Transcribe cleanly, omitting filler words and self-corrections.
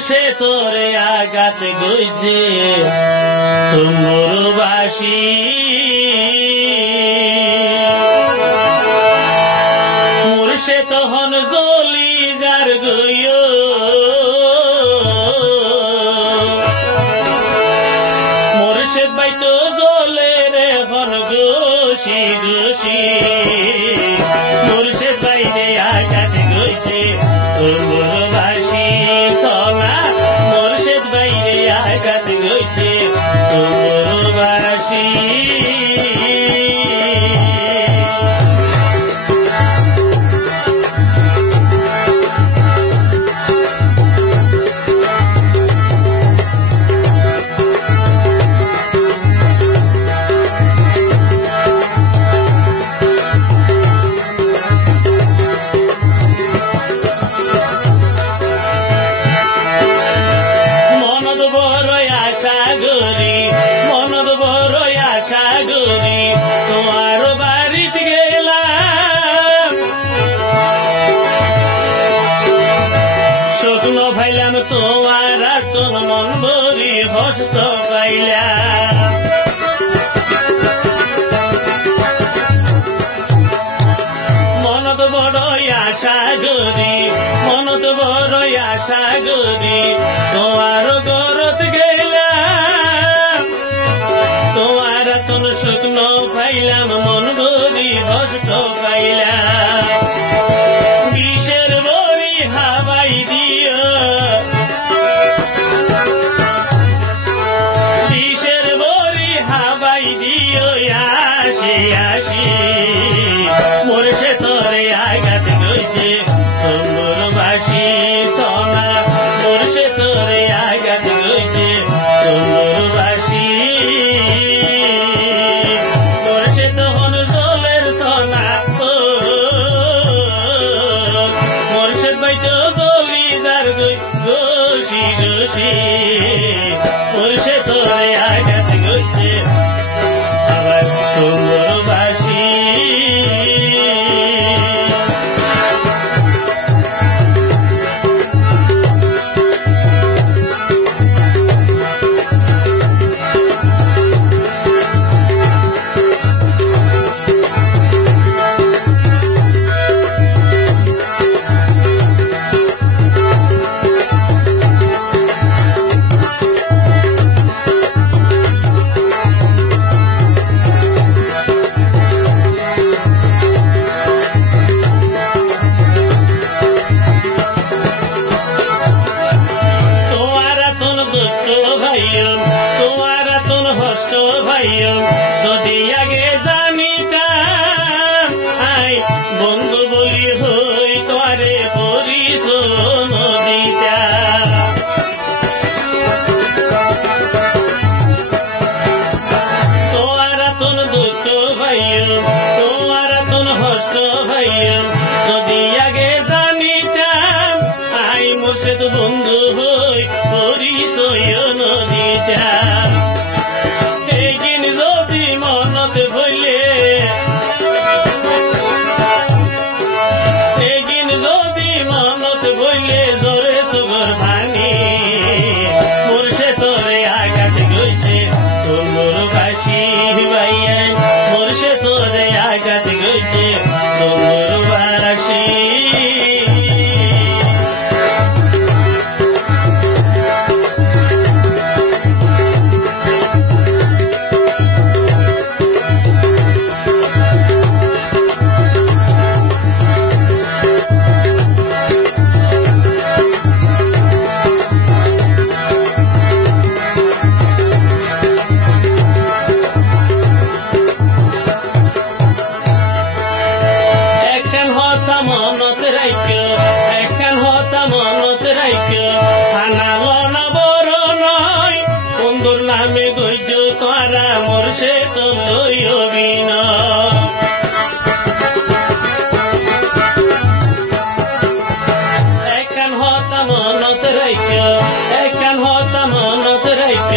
মোরশে তোরে আঘাত গইছে তোমর বাসি মোরশে তখন গলি যার গইও মোরশে বাইতো গলে রে হন গোসি গোসি মোরশে বাইরে আঘাত গইছে তোমর বাসি সোনা মোরশে বাইরে আঘাত গইছে তোমর বাসি তোমার বাড়িতে গেলাম স্বপ্ন পাইলাম তোমার আচন মন ভরি হস্ত পাইলাম মনত বড় আশা করি মনত বড় আশা করি তোমার ঘরত গেলাম তোমার আতন শুকনো পাইলাম মন ভরি হস্ত পাইলাম বিষের বড়ি হাবাই দিও বিষের বড়ি হাবাই দিও আসি আসি মোরশে তোরে আঘাত গইছে তোমর বাসি সোনা মোরশে তোরে আঘাত গইছে তোমর বাসি মোরশে তখন জলের সোনা মোরশে বাইতো গলি যার গোসি গোসি মোরশে তোরে আঘাত গইছে আবার তোমর বাসি তোমার আতন হস্ত ভাইও যদি আগে জানিতাম আই বন্ধু বলি হই তোরে পরিচয় দিতাম তোমার আতন দুঃখ ভাইও তোমার আতন হস্ত ভাইও যদি আগে জানিতাম আই মুর্শিদ বন্ধু হই পরিচয় দিতাম এইদিন যদি মনত ভইলে এইদিন যদি মনত ভইলে জোরে সুগর ভাঙি মোরশে তোরে আঘাত গইছে তোমর বাসি ভাইয়া মোরশে তোরে আঘাত গইছে তোমর বাসি মনত রাইক্য একখান হতা মনত রাইক্য হানালো না বড় নয় বন্ধুর নামে গইজ তোরা মোরশে তো লই অভিনয় একখান হতা মনত রাইক্য একখান হতা মনত রাইক্য